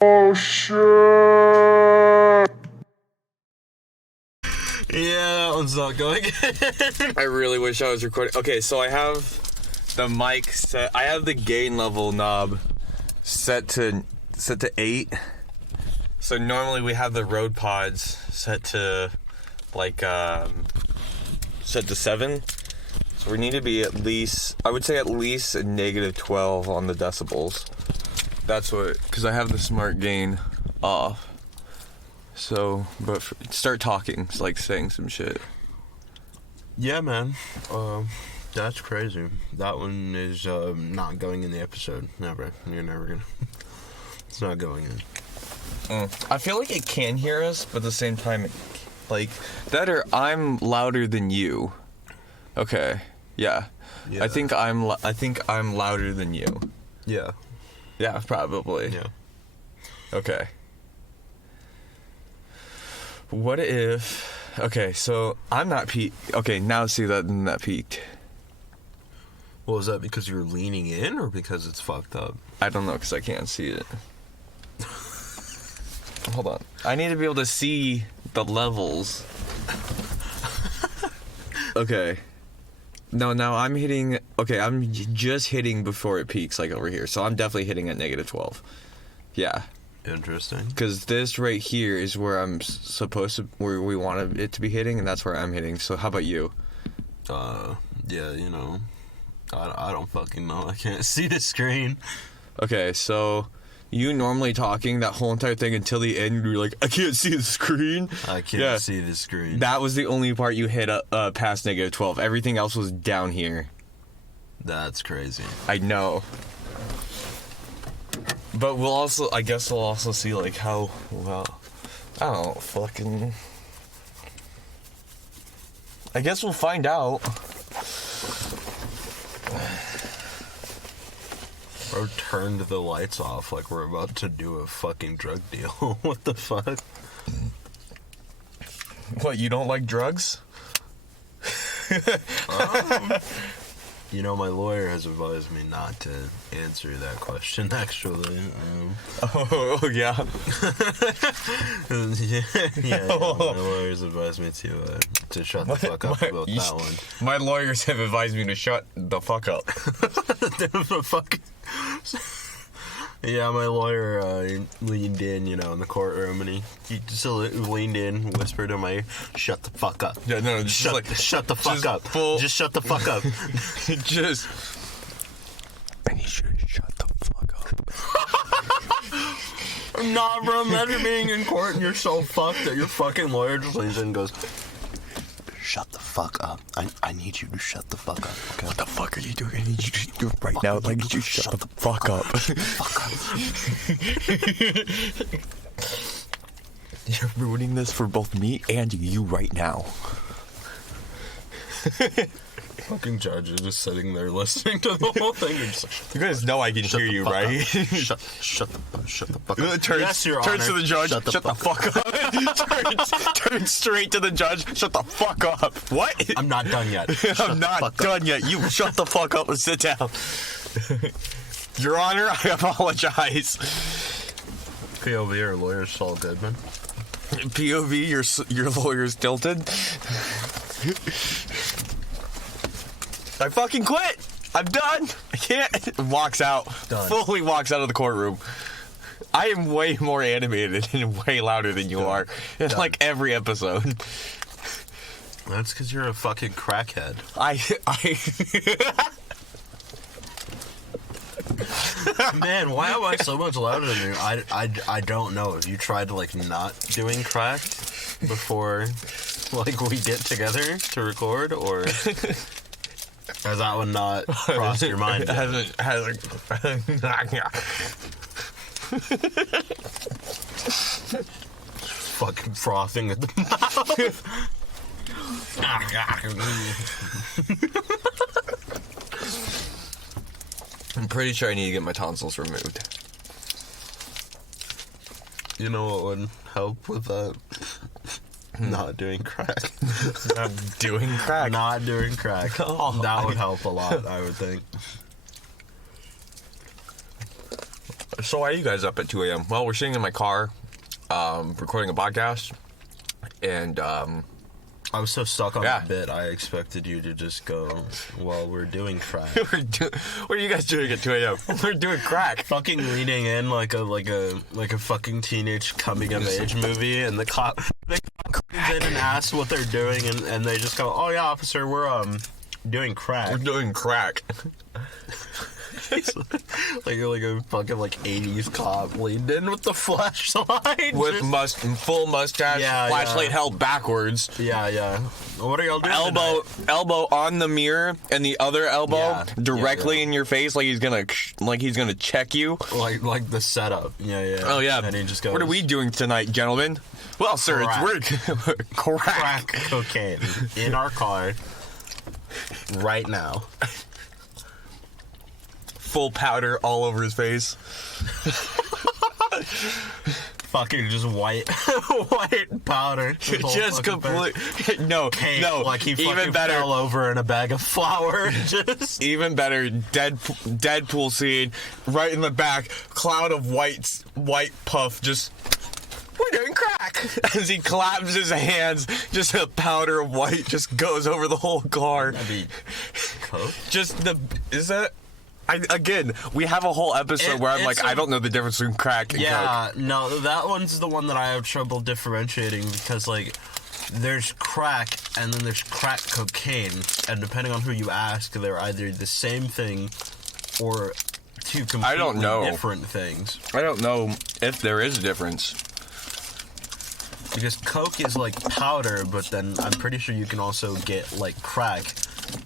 Oh shit! Yeah, that one's not going. I really wish I was recording. Okay, so I have the mic set. I have the gain level knob set to 8. So normally we have the Rode Pods set to set to 7. So we need to be at least, I would say at least a -12 on the decibels. That's what, because I have the smart gain off. So, but start talking, it's like saying some shit. Yeah, man. That's crazy. That one is not going in the episode. Never. You're never gonna. It's not going in. I feel like it can hear us, but at the same time, like that, or I'm louder than you. Okay. Yeah. I think I'm louder than you. Yeah. Yeah, probably. Yeah. Okay. What if... Okay, so I'm not peaked. Okay, now see that I'm not peaked. Well, is that because you're leaning in or because it's fucked up? I don't know, because I can't see it. Hold on. I need to be able to see the levels. Okay. No, now I'm hitting... Okay, I'm just hitting before it peaks, like over here. So I'm definitely hitting at -12. Yeah. Interesting. Because this right here is where I'm supposed to... Where we want it to be hitting, and that's where I'm hitting. So how about you? Yeah, you know... I don't fucking know. I can't see the screen. Okay, so... You normally talking that whole entire thing until the end, you're like, I can't see the screen. I can't see the screen. That was the only part you hit past -12. Everything else was down here. That's crazy. I know. But I guess we'll also see, like, how, well, I don't fucking... I guess we'll find out. Bro turned the lights off like we're about to do a fucking drug deal. What the fuck? What, you don't like drugs? You know, my lawyer has advised me not to answer that question, actually. Oh, yeah. Yeah, my lawyers advised me to shut the fuck up about that one. My lawyers have advised me to shut the fuck up. The fuck... Yeah, my lawyer leaned in, you know, in the courtroom, and he just leaned in, whispered in my ear, "Shut the fuck up." Yeah, no, just shut the fuck up. Just shut the fuck up. I need you to shut the fuck up. Nah, bro, imagine being in court and you're so fucked that your fucking lawyer just leans in and goes, "Shut the fuck up. I need you to shut the fuck up, okay? What the fuck are you doing? I need you to do it right now. Like, you shut the fuck up. You're ruining this for both me and you right now. Fucking judge is just sitting there listening to the whole thing. You guys know I can hear you, right? Shut the fuck up. Turns to the judge. Shut the fuck up. turns straight to the judge. Shut the fuck up. What? I'm not done yet. I'm not done yet. You shut the fuck up and sit down. Your Honor, I apologize. POV, our lawyer's Saul Goodman. POV, your lawyer's tilted. I fucking quit. I'm done. I can't. Walks out. Done. Fully walks out of the courtroom. I am way more animated and way louder than you are in like every episode. That's because you're a fucking crackhead. Man, why am I so much louder than you? I don't know. Have you tried like not doing crack before like we get together to record, or has that one not crossed your mind yet? Hasn't. Fucking frothing at the mouth. I'm pretty sure I need to get my tonsils removed. You know what would help with that? Not doing crack. Not doing crack. Not doing crack. Oh, that would help a lot, I would think. So why are you guys up at 2 a.m.? Well, we're sitting in my car, recording a podcast, and I was so stuck on Yeah. the bit, I expected you to just go, well, we're doing crack. what are you guys doing at 2 a.m.? We're doing crack. Fucking leaning in like a fucking teenage coming of age movie, and the cop comes in and asks what they're doing, and they just go, oh yeah, officer, we're doing crack. We're doing crack. like a fucking like 80s cop leaned in with the flashlight. With full mustache, Yeah, flashlight yeah. held backwards. Yeah. What are y'all doing? Elbow on the mirror, and the other elbow Yeah, directly yeah. in your face, like he's gonna check you. Like the setup. Yeah. Oh yeah. And he just goes, What are we doing tonight, gentlemen? Well, sir, we're crack. crack cocaine in our car right now. Full powder all over his face. Fucking just white powder. The whole Just fucking complete. No, cake, no. like he fucking even better. fell over in a bag of flour. Just Even better. Deadpool scene right in the back. Cloud of white puff. Just. We're doing crack. As he claps his hands, just a powder of white just goes over the whole car. that'd be coke. Again, we have a whole episode where I'm like, I I don't know the difference between crack and coke. Yeah, no, that one's the one that I have trouble differentiating because, like, there's crack and then there's crack cocaine, and depending on who you ask, they're either the same thing or two completely different things. I don't know if there is a difference. Because coke is like powder, but then I'm pretty sure you can also get like crack,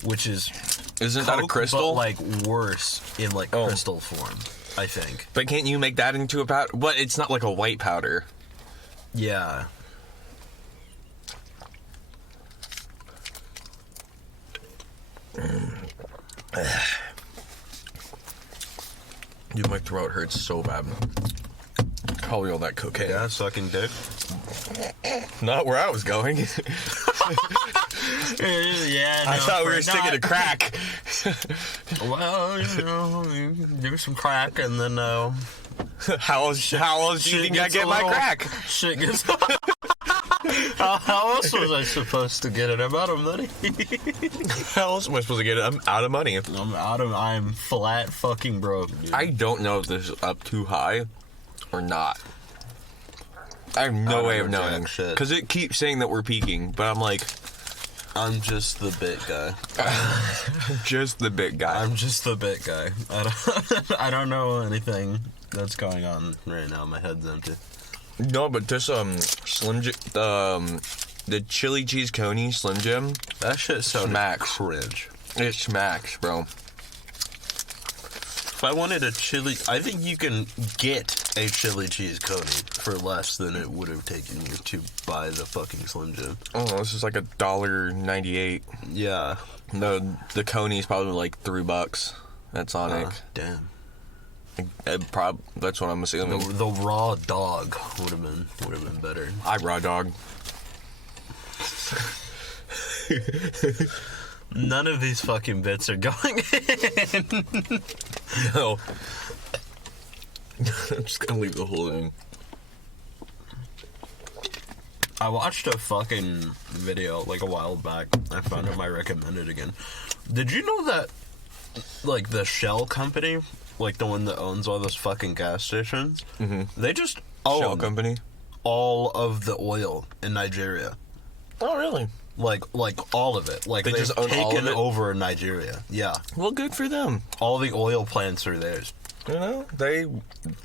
which is Isn't coke, that a crystal? but like worse in like crystal form, I think. But can't you make that into a powder? But it's not like a white powder. Yeah. Dude, my throat hurts so bad. Probably all that cocaine. Yeah, sucking dick. Not where I was going. Yeah, I thought we were sticking to crack. Well, do some crack, and then How else do you think I get my crack? Shit gets. How else was I supposed to get it? I'm out of money. How else am I supposed to get it? I'm out of money. I'm flat fucking broke, dude. I don't know if this is up too high or not. I have no way of knowing. Because it keeps saying that we're peaking, but I'm like... I'm just the bit guy. Just the bit guy. I'm just the bit guy. I don't know anything that's going on right now. My head's empty. No, but this Slim Jim, the chili cheese coney Slim Jim, That shit sounds smacks. cringe. It smacks, bro. If I wanted a chili, I think you can get a chili cheese coney for less than it would have taken you to buy the fucking Slim Jim. Oh, this is like $1.98. Yeah. No, the coney is probably like $3. That's on it. Damn. That's what I'm assuming. The raw dog would have been better. I raw dog. None of these fucking bits are going in. No. I'm just gonna leave the whole thing. I watched a fucking video like a while back. I found it my recommended again. Did you know that like the Shell company, like the one that owns all those fucking gas stations, they just Shell own company. all of the oil in Nigeria. Oh, really? Like all of it. Like They they've just own all taken of it? over Nigeria. Yeah. Well, good for them. All the oil plants are theirs. You know,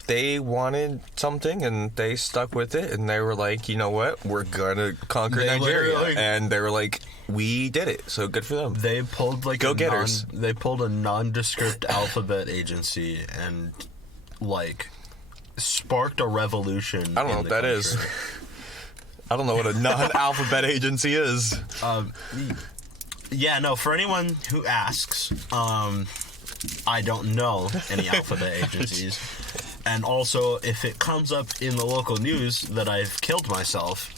they wanted something and they stuck with it, and they were like, you know what, we're gonna conquer They Nigeria, literally- and they were like, we did it, so good for them. They pulled like Go-getters. They pulled a nondescript alphabet agency and like sparked a revolution. I don't know what that is. I don't know what a non-alphabet agency is. Yeah, no. For anyone who asks, I don't know any alphabet agencies. And also, if it comes up in the local news that I've killed myself,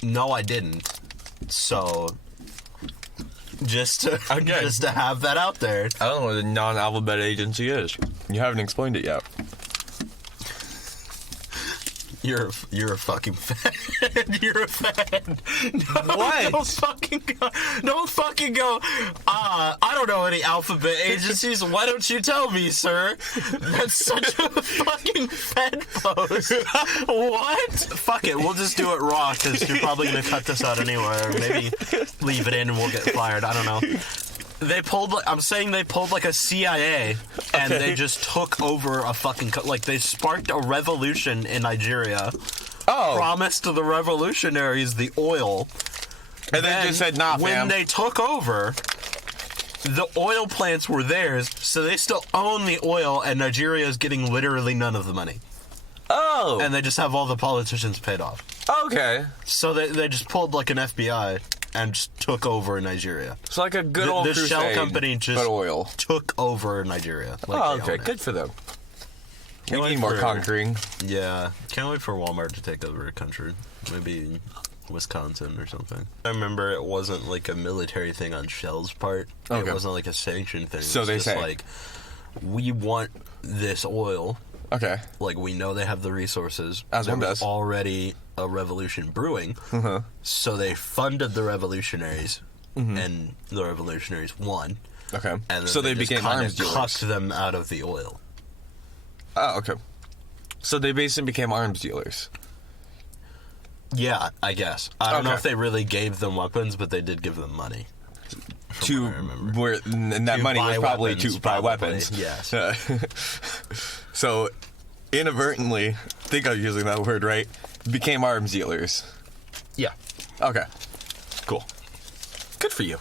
no, I didn't. So, just to have that out there. I don't know what a non-alphabet agency is. You haven't explained it yet. You're a fucking fan. You're a fan. No, What? Don't fucking go. I don't know any alphabet agencies. Why don't you tell me, sir? That's such a fucking Fed post. What? Fuck it. We'll just do it raw because you're probably gonna cut this out anyway, or maybe leave it in and we'll get fired. I don't know. I'm saying they pulled like a CIA and they just took over a fucking, like they sparked a revolution in Nigeria. Oh. Promised to the revolutionaries the oil. And then just said, nah, when fam. they took over, the oil plants were theirs, so they still own the oil and Nigeria is getting literally none of the money. Oh. And they just have all the politicians paid off. Okay. So they just pulled like an FBI and just took over Nigeria. It's like a good old The crusade, Shell company just but oil. took over Nigeria. Like Oh, they okay. own it. Good for them. Can't We wait need more for- conquering. Yeah. Can't wait for Walmart to take over a country. Maybe Wisconsin or something. I remember it wasn't like a military thing on Shell's part. Okay. It wasn't like a sanction thing. So It was they just say. like, we want this oil. Okay. Like, we know they have the resources. As one There was does. already a revolution brewing. Uh-huh. So they funded the revolutionaries, Mm-hmm. and the revolutionaries won. Okay. And then So they just became kinda arms dealers. cucked them out of the oil. Oh, okay. So they basically became arms dealers. Yeah, I guess. I don't know Okay. if they really gave them weapons, but they did give them money. To what I remember. where and that To money buy was probably weapons, to buy probably, weapons. yes. So inadvertently, I think I'm using that word right, became arms dealers. Yeah. Okay. Cool. Good for you.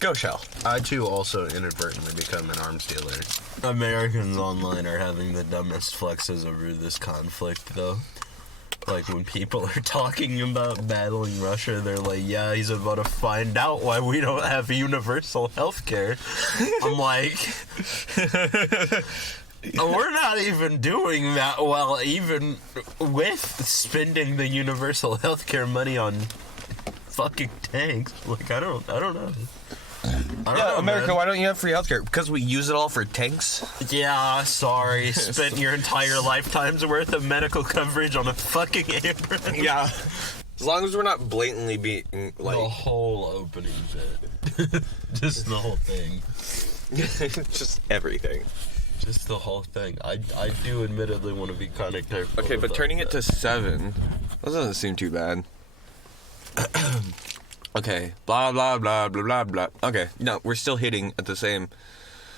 Go Shell. I, too, also inadvertently become an arms dealer. Americans online are having the dumbest flexes over this conflict, though. Like, when people are talking about battling Russia, they're like, yeah, he's about to find out why we don't have universal health care. I'm like, we're not even doing that well, even with spending the universal health care money on fucking tanks. Like, I don't know. I don't know, America, man. why don't you have free healthcare? Because we use it all for tanks? Yeah, sorry. Spent your entire lifetime's worth of medical coverage on a fucking ambulance. Yeah. As long as we're not blatantly being, The like... whole opening bit. Just the whole thing. just everything. Just the whole thing. I do admittedly want to be kind of careful. Okay, but about turning it that. to 7, that doesn't seem too bad. Okay, blah, blah, blah, blah, blah, blah. Okay, no, we're still hitting at the same...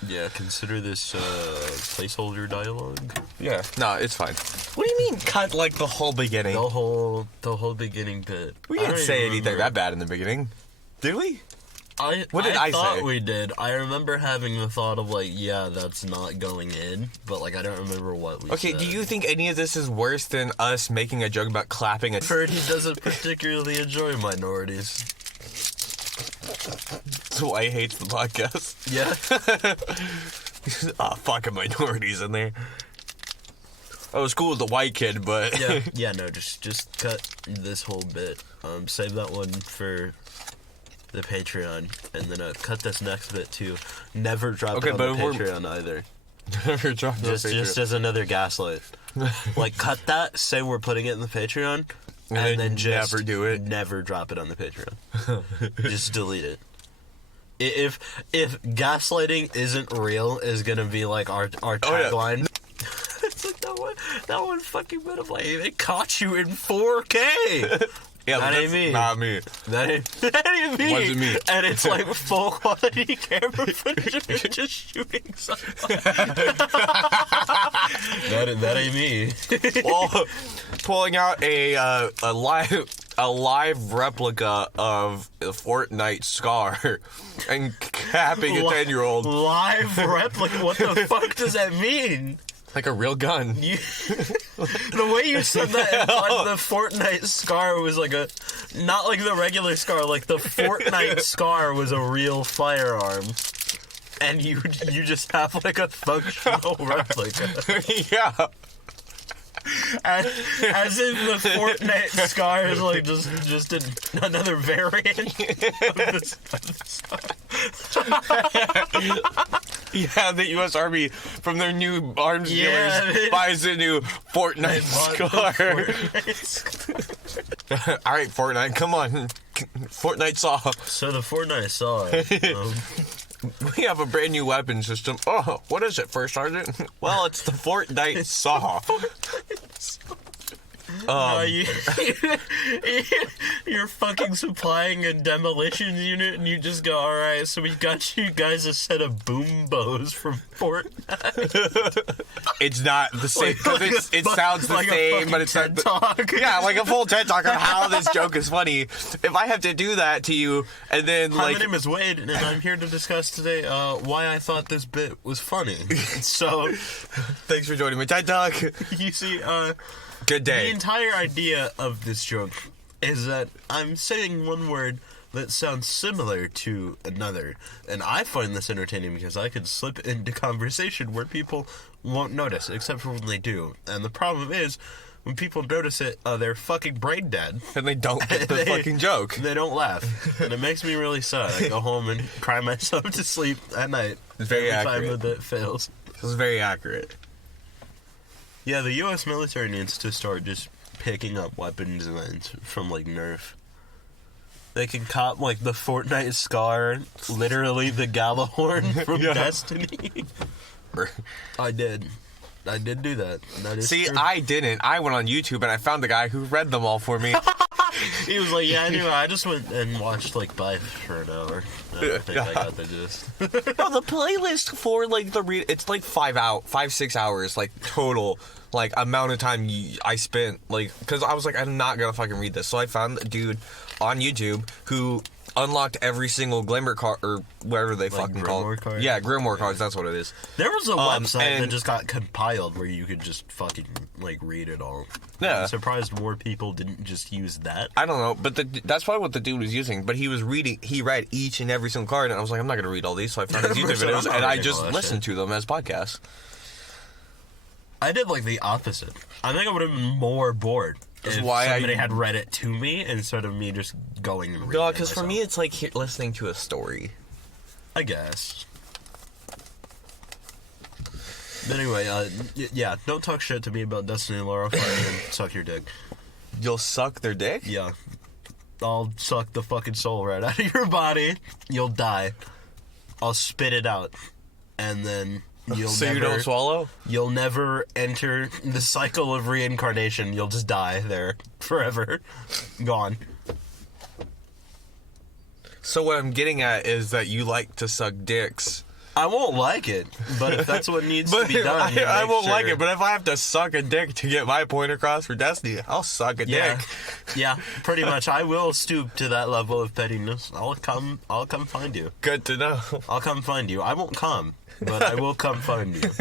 Yeah, consider this placeholder dialogue. Yeah. No, it's fine. What do you mean cut, like, the whole beginning? The whole beginning bit. We I didn't don't say even anything remember. that bad in the beginning. Did we? What did I thought say? we did. I remember having the thought of, like, yeah, that's not going in, but, like, I don't remember what we Okay, said. do you think any of this is worse than us making a joke about clapping a... I've heard he doesn't particularly enjoy minorities. That's why he hates the podcast. Yeah? Fucking minorities in there. I was cool with the white kid, but... Yeah, no, just cut this whole bit. Save that one for the Patreon, and then cut this next bit too. Never drop Okay, it on but the if we're- Patreon either. Never dropped no Just as another gaslight. Like, cut that, say we're putting it in the Patreon, and then just never do it. Never drop it on the Patreon. Just delete it. If gaslighting isn't real is gonna be like our tagline. It's like that one fucking bit of like, it caught you in 4K. Yeah, That but ain't me. Not me. That ain't me. Wasn't me. And it's like full quality camera footage of me just shooting somebody. that ain't me. Well, pulling out a live replica of the Fortnite Scar and capping a 10-year-old Live replica. What the fuck does that mean? like a real gun. The way you said that, like the Fortnite Scar was like not like the regular Scar, like the Fortnite Scar was a real firearm. And you just have like a functional replica. Yeah. As in the Fortnite Scar is like just another variant of the Scar. Yeah, the U.S. Army from their new arms dealers buys a new Fortnite scar. All right, Fortnite, come on. Fortnite saw. So the Fortnite saw. We have a brand new weapon system. Oh, what is it, First Sergeant? Well, it's the Fortnite saw. You're fucking supplying a demolition unit, and you just go, all right, so we got you guys a set of boom bows from Fortnite. It's not the same. It sounds the same, but it's not. Yeah, like a full TED Talk on how this joke is funny. If I have to do that to you, and then Hi, my name is Wade, and I'm here to discuss today why I thought this bit was funny. So, thanks for joining my TED Talk. You see, good day. The entire idea of this joke is that I'm saying one word that sounds similar to another, and I find this entertaining because I could slip into conversation where people won't notice, except for when they do. And the problem is, when people notice it, they're fucking brain dead. And they don't get the fucking joke. They don't laugh. And it makes me really sad. I go home and cry myself to sleep at night. It's very every accurate. time that fails. This is very accurate. Yeah, the U.S. military needs to start just picking up weapon designs from, like, Nerf. They can cop, like, the Fortnite scar, literally the Galahorn from Destiny. I did do that. That is See, true. I didn't. I went on YouTube and I found the guy who read them all for me. He was like, yeah, I knew. I just went and watched, like, Bife for an hour. I don't think I got the gist. No, the playlist for, like, it's, like, 5-6 hours, like, total, like, amount of time I spent, like, because I was like, I'm not gonna fucking read this. So I found a dude on YouTube who unlocked every single Glimmer card, or whatever they fucking call it. Cards? Yeah, Grimoire cards, that's what it is. There was a website that just got compiled where you could just fucking, like, read it all. Yeah. I'm surprised more people didn't just use that. I don't know, but that's probably what the dude was using. But he read each and every single card, and I was like, I'm not gonna read all these, so I found his YouTube videos, and I just listened to them as podcasts. I did, like, the opposite. I think I would have been more bored if somebody had read it to me instead of me just going and reading it. No, because for me, it's like listening to a story. I guess. But anyway, yeah, don't talk shit to me about Destiny and Laura fighting and suck your dick. You'll suck their dick? Yeah. I'll suck the fucking soul right out of your body. You'll die. I'll spit it out. And then you don't swallow? You'll never enter the cycle of reincarnation. You'll just die there forever. Gone. So what I'm getting at is that you like to suck dicks. I won't like it, but if that's what needs to be done, I won't like it. But if I have to suck a dick to get my point across for Destiny, I'll suck a dick. Yeah, pretty much. I will stoop to that level of pettiness. I'll come find you. Good to know. I'll come find you. I won't come, but I will come find you.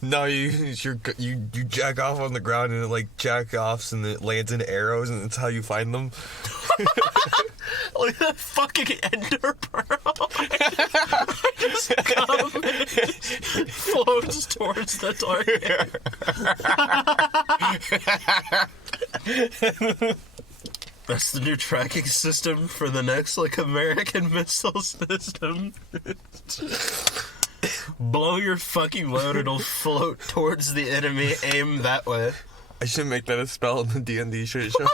No, you jack off on the ground and it like jack offs and it lands in arrows and that's how you find them. Like that fucking ender pearl. Just come and just floats towards the target. That's the new tracking system for the next, like, American missile system. Blow your fucking load, it'll float towards the enemy, aim that way. I should make that a spell in the D&D shit show.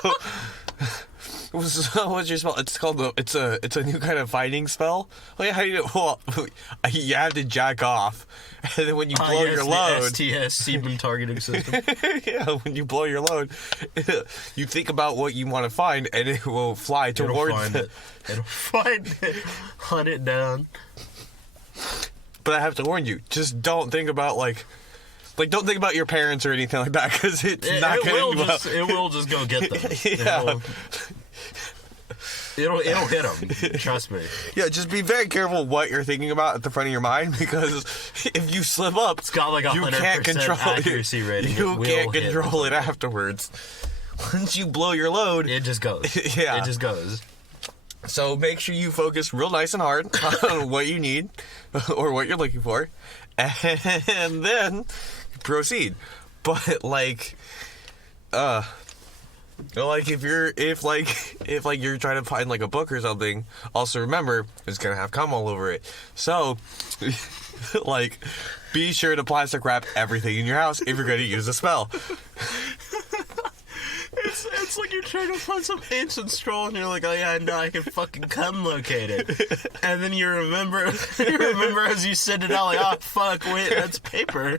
What's your spell? It's called it's a new kind of fighting spell. Oh yeah, how do you do? Well, you have to jack off, and then when you blow your load, the STS semen targeting system. Yeah, when you blow your load, you think about what you want to find, and it will fly towards it. It'll find it, hunt it down. But I have to warn you, just don't think about like don't think about your parents or anything like that, because it's not going to be it will just go get them. Yeah. It'll hit them. Trust me. Yeah, just be very careful what you're thinking about at the front of your mind, because if you slip up, it's got like 100% accuracy rating. You can't control it afterwards. Once you blow your load, it just goes. Yeah, it just goes. So make sure you focus real nice and hard on what you need or what you're looking for, and then proceed. But like, Like if you're trying to find like a book or something, also remember it's gonna have cum all over it. So, like, be sure to plastic wrap everything in your house if you're gonna use a spell. It's like you're trying to find some ancient scroll and you're like, oh yeah, no, I can fucking cum locate it. And then you remember as you send it out, like, oh fuck, wait, that's paper.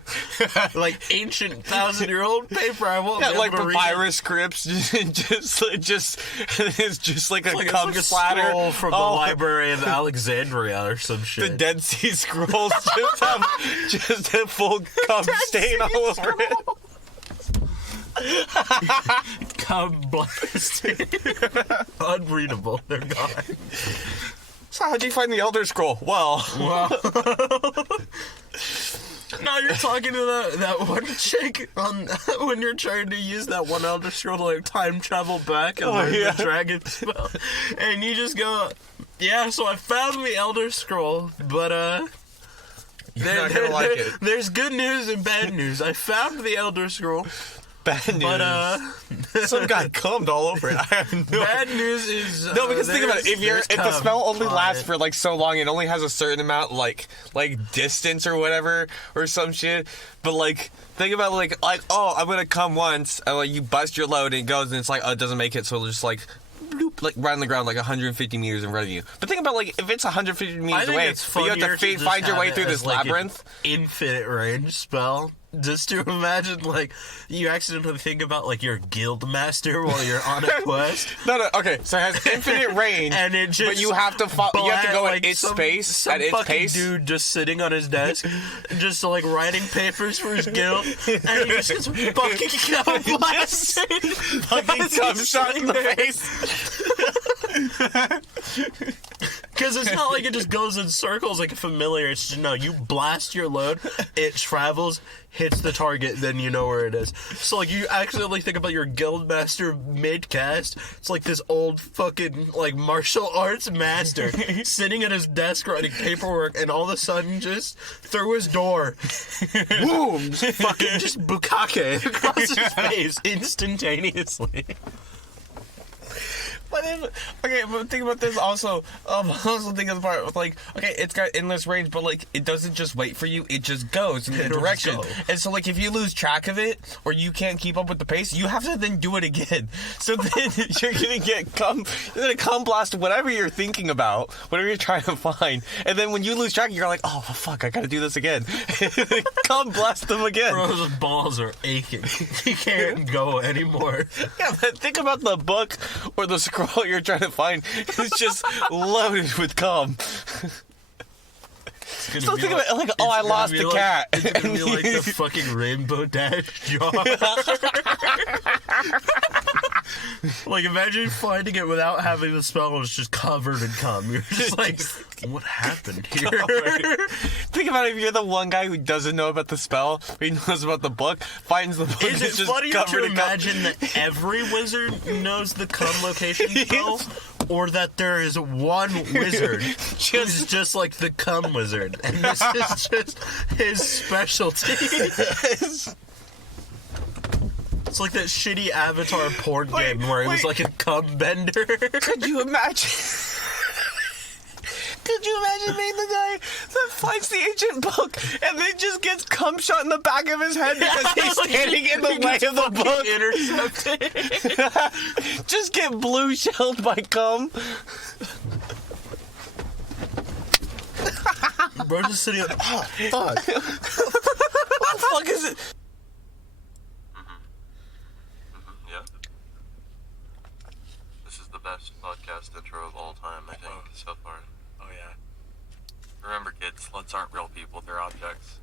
Like ancient 1,000-year-old paper. I won't be able like to read papyrus scripts, just it's just like a cum it's like a splatter scroll from the Library of Alexandria or some shit. The Dead Sea Scrolls just have full cum stain all over it. Cum blasted. Unreadable. They're gone. So how'd you find the Elder Scroll? Well. No, you're talking to that one chick on when you're trying to use that one Elder Scroll to like time travel back and learn the dragon spell, and you just go, yeah. So I found the Elder Scroll, but You're not gonna like it. There's good news and bad news. I found the Elder Scroll. Bad news. But some guy cummed all over it. I have no. Bad news is No, because think about it. If the spell only lasts it. for like so long, it only has a certain amount like distance or whatever or some shit. But like think about like oh, I'm gonna come once and like you bust your load and it goes and it's like oh, it doesn't make it, so it'll just like bloop, like right on the ground like 150 meters in front of you. But think about like if it's 150 meters away, but you have to find your way through this labyrinth. Infinite range spell. Just to imagine, like, you accidentally think about, like, your guild master while you're on a quest. No, okay, so it has infinite range, and it just but you have to go at its space, at its pace. Dude just sitting on his desk, just, like, writing papers for his guild, and he just gets fucking cum blasted. Fucking cum shot in the face. Because it's not like it just goes in circles like a familiar. It's just, no, you blast your load, it travels, hits the target, then you know where it is. So, like, you accidentally think about your guildmaster mid-cast. It's like this old fucking, like, martial arts master sitting at his desk writing paperwork, and all of a sudden, just through his door, boom, just bukkake across his face instantaneously. But think about this also. Also think of the part with like, okay, it's got endless range, but like it doesn't just wait for you; it just goes in the direction. And so, like, if you lose track of it or you can't keep up with the pace, you have to then do it again. So then you're gonna cum blast whatever you're thinking about, whatever you're trying to find, and then when you lose track, you're like, oh fuck, I gotta do this again. Cum blast them again. Bro's balls are aching. He can't go anymore. Yeah, but think about the book or the scroll you're trying to find. It's just loaded with cum. So think about it like, oh, I lost a cat. It's gonna be like the fucking Rainbow Dash jar. Like, imagine finding it without having the spell and it's just covered in cum. You're just like, what happened here? Think about it, if you're the one guy who doesn't know about the spell, but he knows about the book, finds the book, Is it just funnier covered to in imagine that every wizard knows the cum location spell? Or that there is one wizard who's just like the cum wizard, and this is just his specialty. It's like that shitty Avatar porn game where he was like a cum bender. Could you imagine? Could you imagine being the guy that finds the ancient book and then just gets cum shot in the back of his head because he's standing in the way of the book? Just get blue shelled by cum. Bro, just sitting like, oh, fuck. What the fuck is it? Yeah. This is the best podcast intro of all time, I think, so far. Oh, yeah. Remember, kids, sluts aren't real people, they're objects.